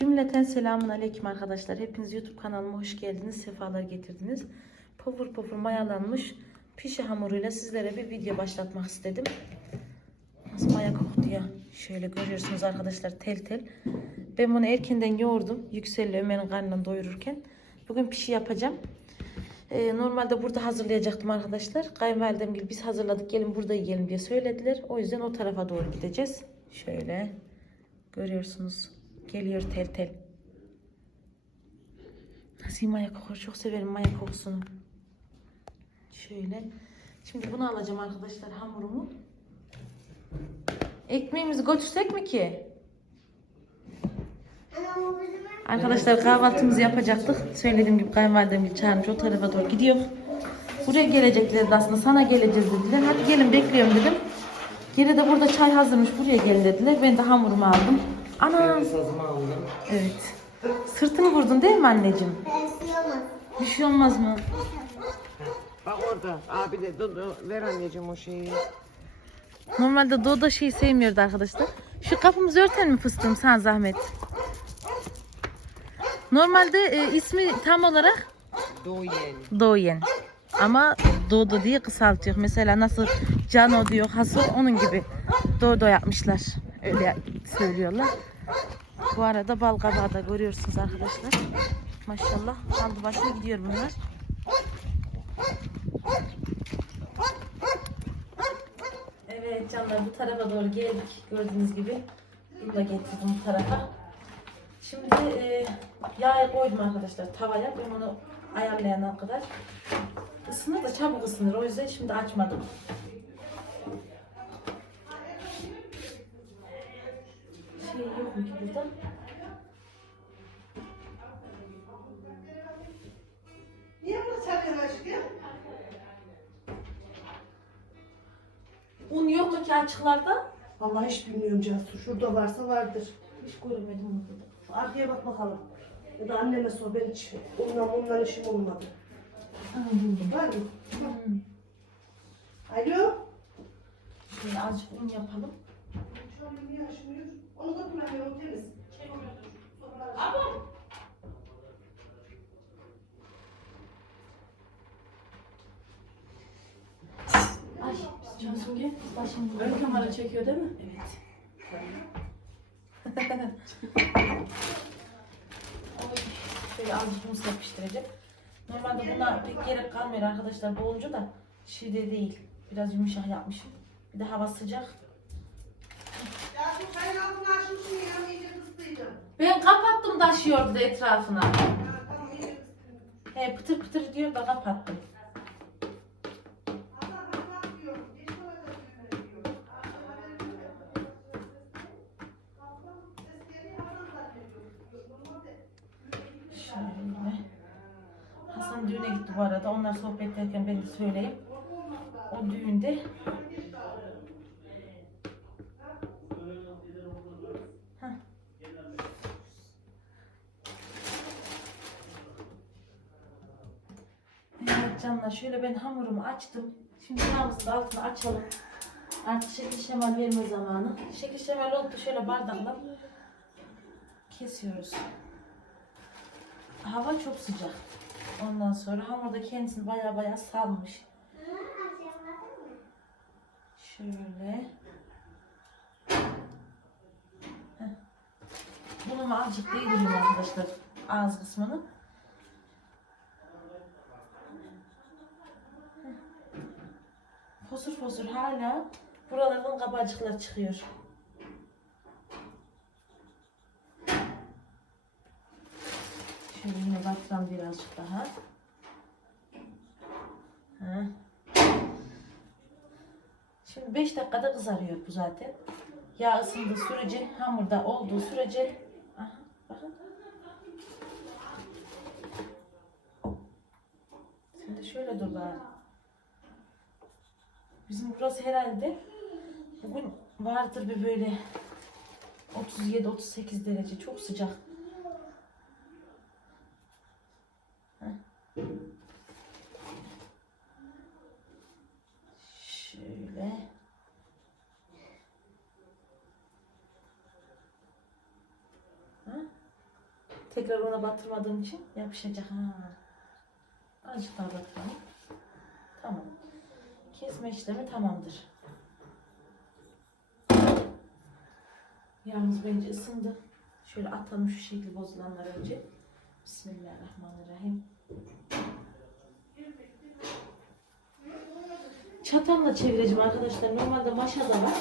Cümleten selamun aleyküm arkadaşlar. Hepiniz YouTube kanalıma hoş geldiniz. Sefalar getirdiniz. Pofur pofur mayalanmış pişi hamuruyla sizlere bir video başlatmak istedim. Nasıl maya koktu ya. Şöyle görüyorsunuz arkadaşlar tel tel. Ben bunu erkenden yoğurdum. Yüksel'le Ömer'in karnından doyururken. Bugün pişi yapacağım. Ee, normalde burada hazırlayacaktım arkadaşlar. Kayınvalidem gibi biz hazırladık gelin burada yiyelim diye söylediler. O yüzden o tarafa doğru gideceğiz. Şöyle görüyorsunuz. Geliyor tel tel. Nasıl maya kokuyor? Çok severim maya kokusunu. Şöyle. Şimdi bunu alacağım arkadaşlar hamurumu. Ekmeğimizi götürsek mi ki? Arkadaşlar kahvaltımızı yapacaktık. Söylediğim gibi kayınvalidem gibi çağırmış o tarafa doğru gidiyor. Buraya geleceklerdi aslında sana geleceğiz dediler. Hadi gelin bekliyorum dedim. Geri de burada çay hazırmış buraya gelin dediler. Ben de hamurumu aldım. Ana Sazımı aldım. evet. Sırtını vurdun değil mi anneciğim? Bir şey olmaz mı? Bak orada. Abi de Dudu ver anneciğim o şeyi. Normalde Dodo şeyi sevmiyordu arkadaşlar. Şu kapımızı örten mi fıstığım sana zahmet? Normalde e, ismi tam olarak Doğuyen. Doğuyen. Ama Dodo diye kısaltıyor. Mesela nasıl Cano diyor, Haso onun gibi Dodo yapmışlar. Öyle söylüyorlar. Bu arada bal kabağı da görüyorsunuz arkadaşlar. Maşallah aldı başına gidiyor bunlar. Evet canlar bu tarafa doğru geldik. Gördüğünüz gibi. Bunu da getirdim bu tarafa. Şimdi e, yağı koydum arkadaşlar tavaya. Ben onu ayarlayana kadar. Isınır da çabuk ısınır. O yüzden şimdi açmadım. Şey yok mu ki burada? Niye bunu sarıyorsun aşkım? Un yok mu ki açıklarda? Vallahi hiç bilmiyorum Cansu. Şurada varsa vardır. Hiç görmedim onu burada. Şu arkaya bak bakalım. Ya da anneme sor. Ben hiç onunla onunla işim olmadı. Var mı? Hmm. Alo? Şöyle azıcık un yapalım. Şu an niye açmıyor? Onu da kullanıyorum temiz. Ay, Cansu gel. Başım Ön kamera çekiyor değil mi? Evet. Oy, Şöyle azıcık un serpiştireceğim. Normalde buna pek gerek kalmıyor arkadaşlar. Bu olunca da şide değil. Biraz yumuşak yapmışım. Bir de hava sıcak. Ya şu çayın altını açmışsın ya. iyice kıstıydım. Ben kapattım taşıyordu da etrafına. He pıtır pıtır diyor da kapattım. Şöyle. Hasan düğüne gitti bu arada. Onlar sohbet ederken ben de söyleyeyim. O düğünde Heh. Evet canlar şöyle ben hamurumu açtım. Şimdi yağımızın da altını açalım. Artık şekil şemal verme zamanı. Şekil şemal oldu şöyle bardakla kesiyoruz. Hava çok sıcak. Ondan sonra hamur da kendisini baya baya salmış. Şöyle. Bunu azıcık değdireyim arkadaşlar. Ağız kısmını. Heh. Fosur fosur hala buralardan kabacıklar çıkıyor. Şöyle yine batıralım birazcık daha. Heh. Şimdi 5 dakikada kızarıyor bu zaten. Yağ ısındığı sürece, hamurda olduğu sürece Aha, bakın. Şöyle dur bari. Bizim burası herhalde bugün vardır bir böyle 37-38 derece çok sıcak. Şöyle. Tekrar ona batırmadığım için yapışacak. Azıcık daha batıralım. Tamam. Kesme işlemi tamamdır. Yağımız bence ısındı. Şöyle atalım şu şekli bozulanlar önce. Bismillahirrahmanirrahim. Çatalla çevireceğim arkadaşlar. Normalde maşa da var.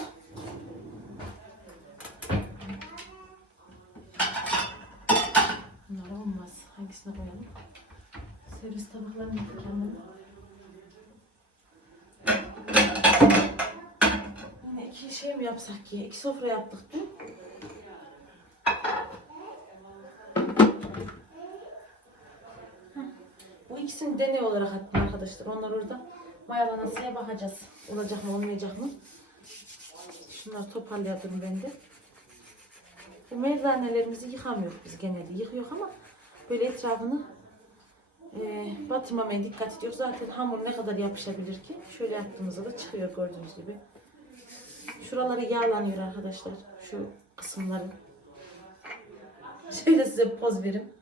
Bunlar olmaz. Hangisine koyalım? Servis tabaklarını yıkayalım. Yine iki şey mi yapsak ki? İki sofra yaptık dün. Bu ikisini deney olarak attım arkadaşlar. Onlar orada mayalanasıya bakacağız. Olacak mı olmayacak mı? Şunları toparlayalım ben de. Bu merdanelerimizi yıkamıyoruz biz genelde. Yıkıyor ama böyle etrafını e, batırmamaya dikkat ediyoruz. Zaten hamur ne kadar yapışabilir ki? Şöyle yaptığımızda da çıkıyor gördüğünüz gibi. Şuraları yağlanıyor arkadaşlar. Şu kısımları. Şöyle size poz verin.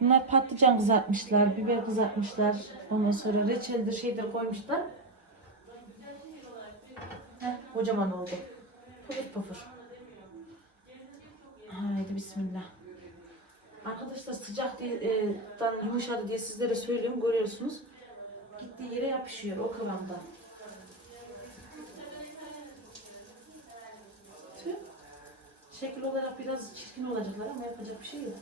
Bunlar patlıcan kızartmışlar, biber kızartmışlar. Ondan sonra reçeldir şeydir koymuşlar. Heh, kocaman oldu. Pufur pufur. Bismillah. Arkadaşlar sıcak diye, e, yumuşadı diye sizlere söylüyorum. Görüyorsunuz. Gittiği yere yapışıyor o kıvamda. Tüh. Şekil olarak biraz çirkin olacaklar ama yapacak bir şey yok.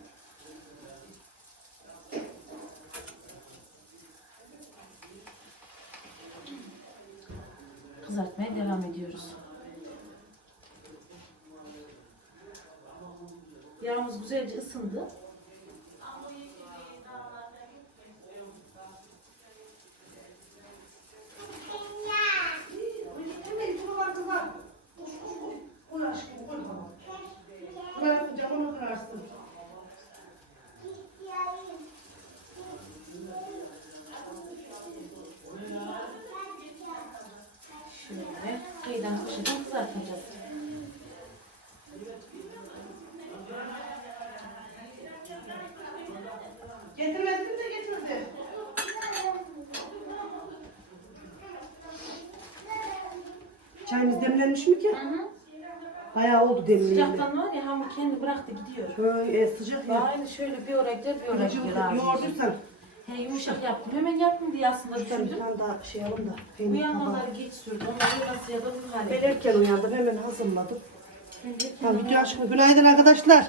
kızartmaya devam ediyoruz. Yağımız güzelce ısındı. Hemen bunu var kızım. Koy aşkım koy baba. Ben camını kırarsın. Şöyle kıyıdan köşeden kızartacağız. Getirmedin de getirdi. Demlenmiş mi ki? Hı hı. Bayağı oldu demleyeli. Sıcaktan var ya hamur kendi bıraktı gidiyor. Böyle sıcak ya. Aynı şöyle bir oraya gider bir oraya abi. yoğurduysan. He yumuşak yaptım. Hemen yaptım diye aslında Şuradan bir düşündüm. tane daha şey alın da. Peynir tabağı. Uyanmaları geç sürdüm. Onları nasıl ya da bu hale. Ben erken uyandım hemen hazırladım. Ha, video aşkına günaydın arkadaşlar.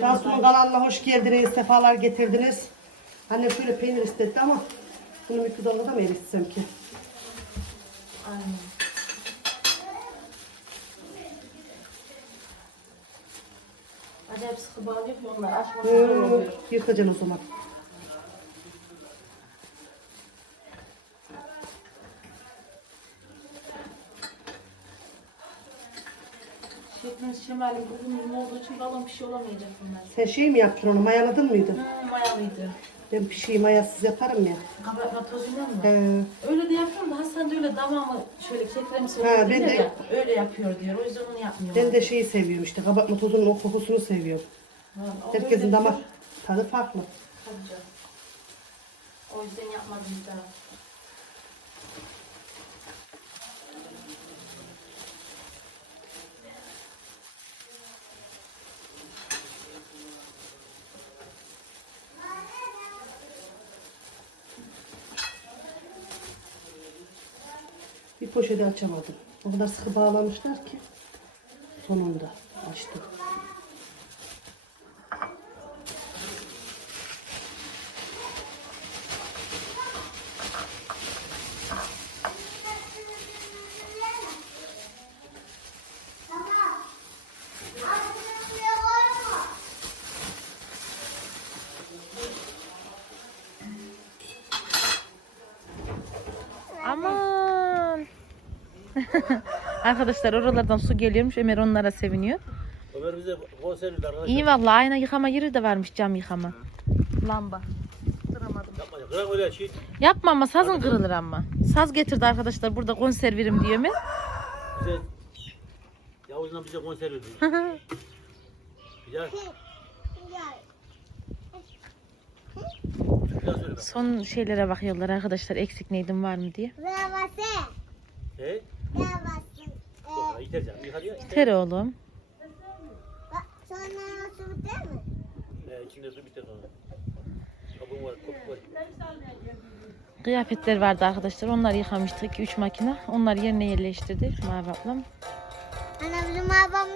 Cansu'nun kanalına hoş geldiniz, sefalar getirdiniz. Annem şöyle peynir istedi ama bunu mikrodalgada mı eritsem ki? Aynen. Sıkı bağlıyor ki onlar açması zor Hı, oluyor. yırtacaksın o zaman. Şeklimiz şemalim uzun uzun olduğu için balon bir şey olamayacak bunlar. Sen şey mi yaptın onu, mayaladın mıydı? Hmm, mayalıydı. Ben pişiyi mayasız yaparım ya. Kabartma tozuyla mı? Ee, Öyle de yapıyorum da Da öyle damağımı şöyle kekremsi Ha, oluyor ben de- ya. Öyle yapıyor diyor. O yüzden onu yapmıyorum. ben de şeyi seviyorum işte, kabartma tozunun o kokusunu seviyorum. O Herkesin damak tadı farklı. Tabii canım. O yüzden yapmadım bir daha. Bir poşeti açamadım. O kadar sıkı bağlamışlar ki sonunda açtım. Aman. Arkadaşlar oralardan su geliyormuş. Ömer onlara seviniyor. Ömer bize konser verdi arkadaşlar. İyi vallahi ayna yıkama yeri de varmış cam yıkama. Lamba. yapamadım. Yapma ya. Kıran öyle şey. Yapma ama sazın kırılır ama. Saz getirdi arkadaşlar burada konserverim diyor mu? Bize Yavuz'dan bize konser verdi. Bak. Son şeylere bakıyorlar arkadaşlar eksik neydim var mı diye. He? Yok, ya, yeter canım. Hadi ya. yeter. Ter oğlum. Ee, içinde su biter sonra. Sabun var, kop var. Kıyafetler vardı arkadaşlar. Onları yıkamıştık 3 makine. Onları yerine yerleştirdi Mavi ablam. Ana bizim yolda.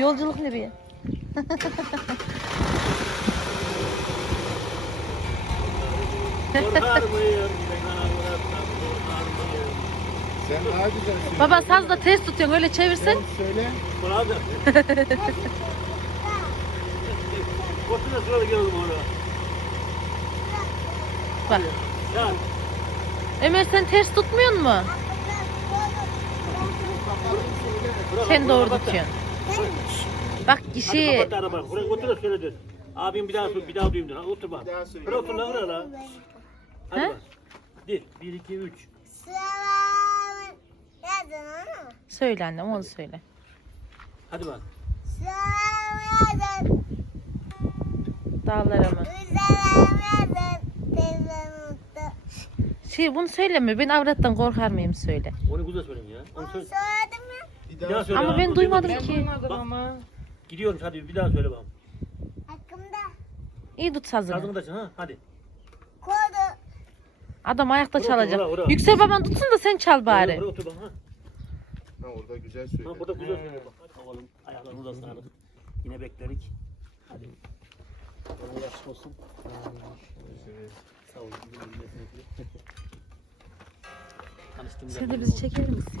Yolculuk nereye? Korkar mıyım? Ben ana bıraksam korkar mıyım? Sen daha. Baba saz da ters tutuyorsun öyle çevirsen. Söyle. Bunu al da. Korktuğunda sırada geldim oraya. Bak. Ya. Ömer sen ters tutmuyor mu? bırak, Sen bırak, doğru kapat da. tutuyorsun. Bak Hadi şey kapat da arabayı. Buraya otur da söyle dön. Abim bir daha bir daha duyayım dön. Otur bak. Bir daha söyle. Buraya otur lan. Hadi He? bak. Bir, bir, iki, üç. Selam. Yazın ana. Söyle annem onu söyle. Hadi bak. Dağlara mı? Şey bunu söyleme ben avrattan korkar mıyım söyle. Onu güzel söyleyin ya. Onu söyle. Söyledim mi? Bir daha söyle. Ama ya. ben duymadım duymadım. ki. Duymadım Bak. ama. Gidiyoruz hadi bir daha söyle bakalım. Hakkımda. İyi tut sazını. Sazını da çal, ha hadi. Kodu. Adam ayakta Bırak, çalacak. bırak, bırak. Yüksel baban tutsun da sen çal bari. buraya otur bak ha. Ha, orada güzel söyle. Ha burada güzel söyle bak. Hadi bakalım. Ayaklarımıza sağlık. Yine beklerik. Hadi. Allah aşk olsun. Sağ olun. Tanıştığımıza Sen de bizi çeker misin?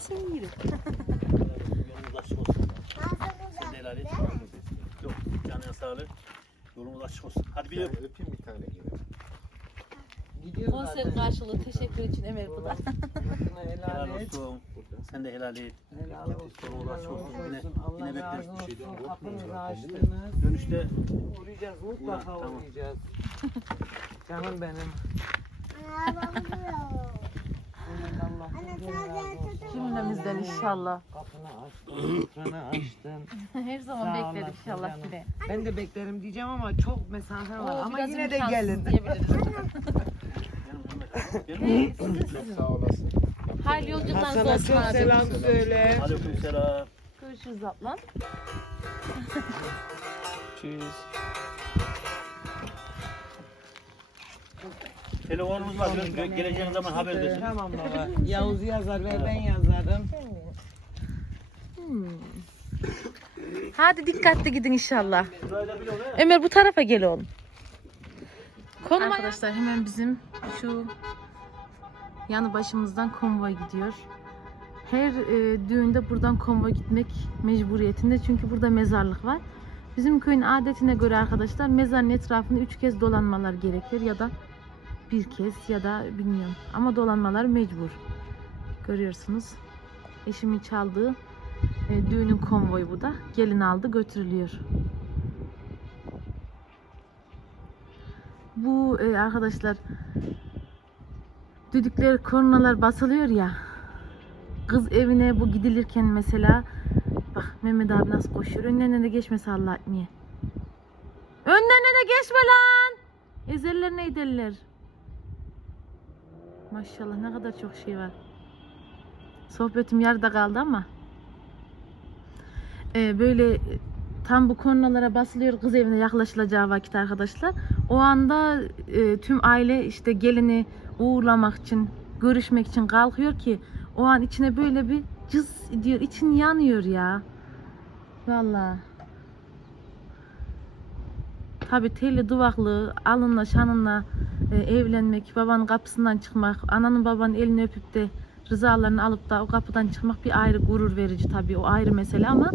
Sen yürü. Yolunuz açık olsun. Sen de helal et. Yok canına sağlık. Yolunuz açık olsun. Hadi bir Bir öp. öpeyim bir tane gene. Gidiyoruz Konser zaten. karşılığı teşekkür için Emel bu da. Hakkını Helal helal et. olsun. Sen de helal et. Helal olsun. Açık olsun. Yine, Allah yine razı bekleriz bir şey olsun. Kapınızı açtınız. Dönüşte Uğrayacağız mutlaka Tamam. uğrayacağız. Canım benim. Senin Allah Cümlemizden inşallah. Kapını açtın, ekranı açtın. Her zaman Sağ bekleriz olasın inşallah canım. yine. Ben de beklerim diyeceğim ama çok mesafe var. Oo, ama biraz yine de imkansız gelin. diyebiliriz. Çok sağ olasın. Hayırlı yolculuklarınız Hasan'a olsun çok abi. selam söyle. Aleyküm selam. Görüşürüz ablam. Telefonumuz var. Gö- Geleceğin zaman haber versin. Tamam baba. Yavuz yazar ve ben yazarım. Hadi dikkatli gidin inşallah. Ömer bu tarafa gel oğlum. Konum Arkadaşlar hemen bizim şu yanı başımızdan konvoy gidiyor. Her e, düğünde buradan konvoy gitmek mecburiyetinde çünkü burada mezarlık var. Bizim köyün adetine göre arkadaşlar mezarın etrafını üç kez dolanmalar gerekir ya da bir kez ya da bilmiyorum ama dolanmalar mecbur. Görüyorsunuz eşimin çaldığı e, düğünün konvoyu bu da. Gelin aldı götürülüyor. Bu e, arkadaşlar düdükler kornalar basılıyor ya. Kız evine bu gidilirken mesela bak Mehmet abi nasıl koşuyor. Önlerine de geçmese Allah niye? Önlerine de geçme lan. Ezerler ne ederler. Maşallah ne kadar çok şey var. Sohbetim yarıda kaldı ama. Ee, böyle e, tam bu kornalara basılıyor kız evine yaklaşılacağı vakit arkadaşlar. O anda e, tüm aile işte gelini uğurlamak için, görüşmek için kalkıyor ki o an içine böyle bir cız diyor, için yanıyor ya. Vallahi. Tabi telli duvaklı, alınla şanınla e, evlenmek, babanın kapısından çıkmak, ananın babanın elini öpüp de rızalarını alıp da o kapıdan çıkmak bir ayrı gurur verici tabii o ayrı mesele ama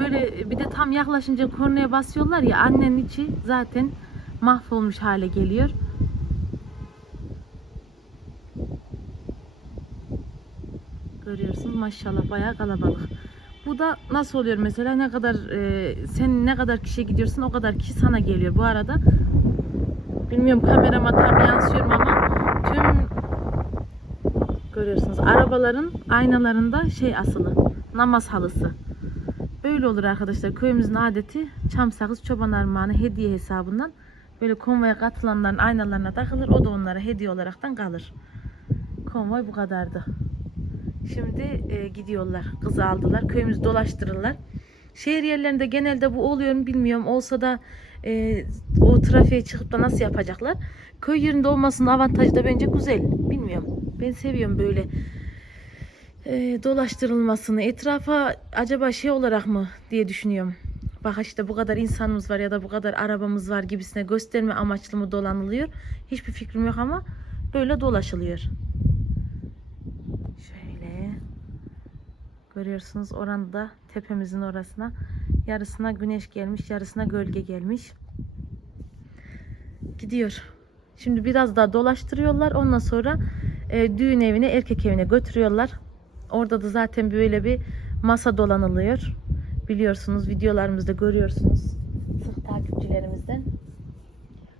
böyle bir de tam yaklaşınca kornaya basıyorlar ya annenin içi zaten mahvolmuş hale geliyor. Görüyorsunuz maşallah bayağı kalabalık. Bu da nasıl oluyor mesela ne kadar e, sen ne kadar kişiye gidiyorsun o kadar kişi sana geliyor. Bu arada bilmiyorum kamerama tam yansıyor mu ama tüm görüyorsunuz arabaların aynalarında şey asılı namaz halısı. Böyle olur arkadaşlar. Köyümüzün adeti çam sakız çoban armağanı hediye hesabından böyle konvoya katılanların aynalarına takılır. O da onlara hediye olaraktan kalır. Konvoy bu kadardı. Şimdi e, gidiyorlar. Kızı aldılar. Köyümüzü dolaştırırlar. Şehir yerlerinde genelde bu oluyor mu bilmiyorum. Olsa da e, o trafiğe çıkıp da nasıl yapacaklar? Köy yerinde olmasının avantajı da bence güzel. Bilmiyorum. Ben seviyorum böyle e, dolaştırılmasını. Etrafa acaba şey olarak mı diye düşünüyorum. Bak işte bu kadar insanımız var ya da bu kadar arabamız var gibisine gösterme amaçlı mı dolanılıyor. Hiçbir fikrim yok ama böyle dolaşılıyor. Şöyle görüyorsunuz oranda tepemizin orasına yarısına güneş gelmiş yarısına gölge gelmiş. Gidiyor. Şimdi biraz daha dolaştırıyorlar. Ondan sonra e, düğün evine erkek evine götürüyorlar. Orada da zaten böyle bir masa dolanılıyor. Biliyorsunuz videolarımızda görüyorsunuz. Sık takipçilerimizden.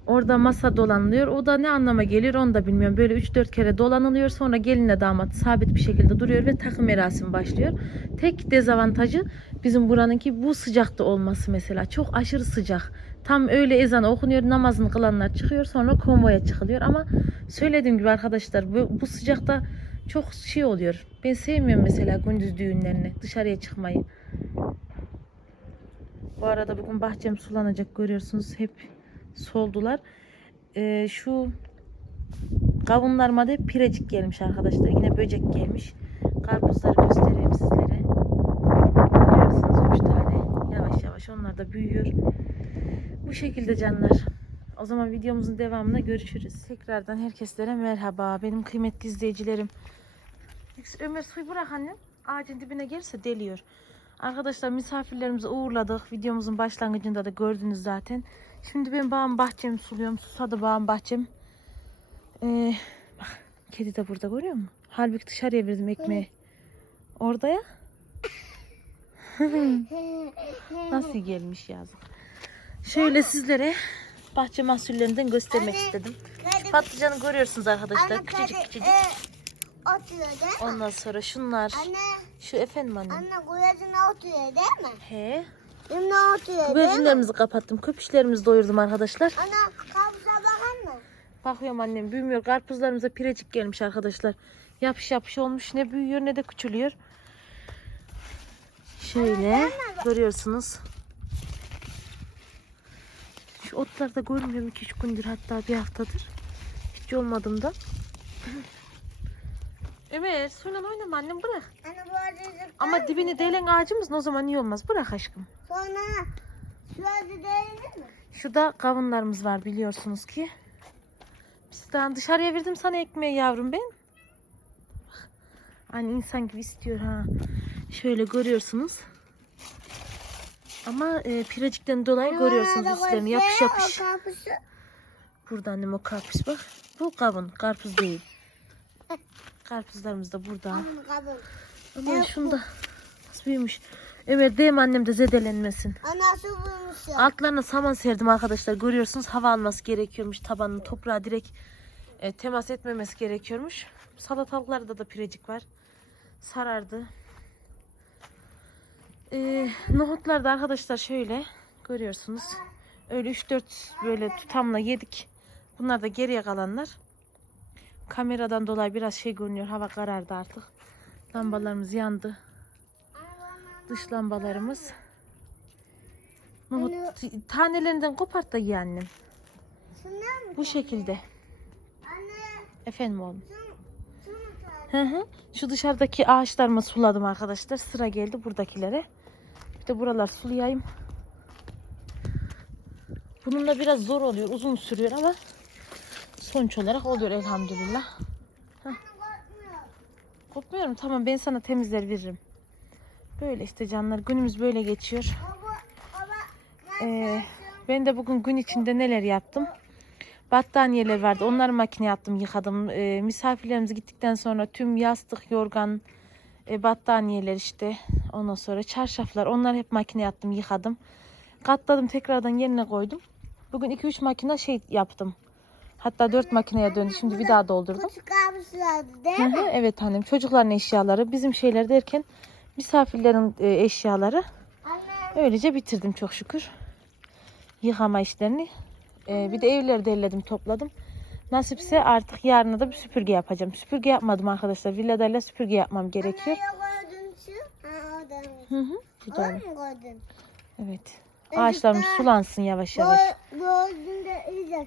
Orada masa dolanılıyor. O da ne anlama gelir onu da bilmiyorum. Böyle 3-4 kere dolanılıyor. Sonra gelinle damat sabit bir şekilde duruyor ve takım merasimi başlıyor. Tek dezavantajı bizim buranınki bu sıcakta olması mesela. Çok aşırı sıcak. Tam öyle ezan okunuyor, namazını kılanlar çıkıyor. Sonra konvoya çıkılıyor. Ama söylediğim gibi arkadaşlar bu, bu sıcakta çok şey oluyor. Ben sevmiyorum mesela gündüz düğünlerini. Dışarıya çıkmayı. Bu arada bugün bahçem sulanacak görüyorsunuz. Hep soldular. Ee, şu kavunlarıma da pirecik gelmiş arkadaşlar. Yine böcek gelmiş. Karpuzları göstereyim sizlere. Görüyorsunuz 3 tane. Yavaş yavaş onlar da büyüyor. Bu şekilde canlar. O zaman videomuzun devamında görüşürüz. Tekrardan herkeslere merhaba. Benim kıymetli izleyicilerim. Ömer suyu bırak annem. Ağacın dibine gelirse deliyor. Arkadaşlar misafirlerimizi uğurladık. Videomuzun başlangıcında da gördünüz zaten. Şimdi ben bağım bahçemi suluyorum. Susadı bağım bahçem. Ee, bak kedi de burada görüyor musun? Halbuki dışarıya verdim ekmeği. Orada ya. Nasıl gelmiş yazık. Şöyle sizlere bahçe mahsullerinden göstermek istedim. Patlıcanı görüyorsunuz arkadaşlar. Küçücük küçücük. Oturuyor değil mi? Ondan sonra şunlar. Anne, Şu efendim annem. anne kuyasına oturuyor değil mi? He. Şimdi oturuyor değil mi? Güvercinlerimizi kapattım. Köpüşlerimizi doyurdum arkadaşlar. Ana kabusa bakar mı? Bakıyorum annem büyümüyor. Karpuzlarımıza pirecik gelmiş arkadaşlar. Yapış yapış olmuş. Ne büyüyor ne de küçülüyor. Şöyle görüyorsunuz. Şu otlar da görmüyorum 2-3 gündür hatta bir haftadır. Hiç olmadım da. Ömer suyla oynama annem bırak. Anne bu arada Ama dibini delen ağacımız o zaman iyi olmaz. Bırak aşkım. sonra şurada değil mi? Şurada kavunlarımız var biliyorsunuz ki. Daha dışarıya verdim sana ekmeği yavrum ben. Hani insan gibi istiyor ha. Şöyle görüyorsunuz. Ama e, pirecikten dolayı görüyorsunuz üstlerini yapış yapış. Burada annem o karpuz bak. Bu kavun karpuz değil. Karpuzlarımız da burada. Ama şunda nasıl büyümüş. Ömer değil mi annem de zedelenmesin. Anası bulmuş ya. Altlarına saman serdim arkadaşlar. Görüyorsunuz hava alması gerekiyormuş. Tabanını toprağa direkt e, temas etmemesi gerekiyormuş. Salatalıklarda da pirecik var. Sarardı. E, nohutlar da arkadaşlar şöyle görüyorsunuz. Öyle 3-4 böyle tutamla yedik. Bunlar da geriye kalanlar. Kameradan dolayı biraz şey görünüyor. Hava karardı artık. Lambalarımız yandı. Dış lambalarımız. Nohut tanelerinden kopart da ye annem. Bu şekilde. Efendim oğlum. Hı hı. Şu dışarıdaki ağaçlarımı suladım arkadaşlar. Sıra geldi buradakilere. Bir de buralar sulayayım. Bununla biraz zor oluyor. Uzun sürüyor ama sonuç olarak oluyor elhamdülillah. Heh. Kopmuyorum. Tamam ben sana temizler veririm. Böyle işte canlar. Günümüz böyle geçiyor. Ee, ben de bugün gün içinde neler yaptım? Battaniyeler vardı. Onları makineye attım, yıkadım. Ee, misafirlerimiz gittikten sonra tüm yastık, yorgan, E, battaniyeler işte. Ondan sonra çarşaflar. Onları hep makineye attım, yıkadım. Katladım tekrardan yerine koydum. Bugün 2-3 makine şey yaptım. Hatta 4 makineye döndü. Şimdi bir daha doldurdum. Vardı değil mi? hı, evet annem. Çocukların eşyaları, bizim şeyler derken misafirlerin e, eşyaları. Anne. Öylece bitirdim çok şükür. Yıkama işlerini. E, bir de evleri derledim, topladım. Nasipse artık yarına da bir süpürge yapacağım. Süpürge yapmadım arkadaşlar. Villadayla süpürge yapmam gerekiyor. Ha oradan. Hı hı. Bu da? Evet. Ağaçlarımız sulansın yavaş yavaş.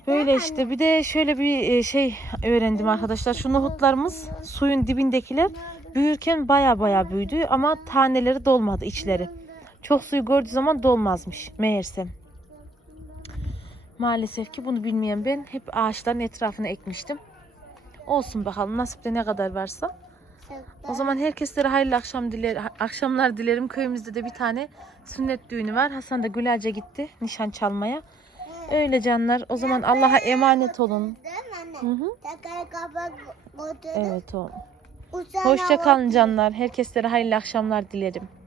Böyle işte bir de şöyle bir e, şey öğrendim arkadaşlar. Şu nohutlarımız suyun dibindekiler büyürken baya baya büyüdü ama taneleri dolmadı içleri. Çok suyu gördüğü zaman dolmazmış meğersem. Maalesef ki bunu bilmeyen ben hep ağaçların etrafına ekmiştim. Olsun bakalım nasipte ne kadar varsa. O zaman herkeslere hayırlı akşam diler, akşamlar dilerim. Köyümüzde de bir tane sünnet düğünü var. Hasan da Gülerce gitti nişan çalmaya. Öyle canlar. O zaman Allah'a emanet olun. Evet. Uçağına Hoşça kalın canlar. Herkeslere hayırlı akşamlar dilerim.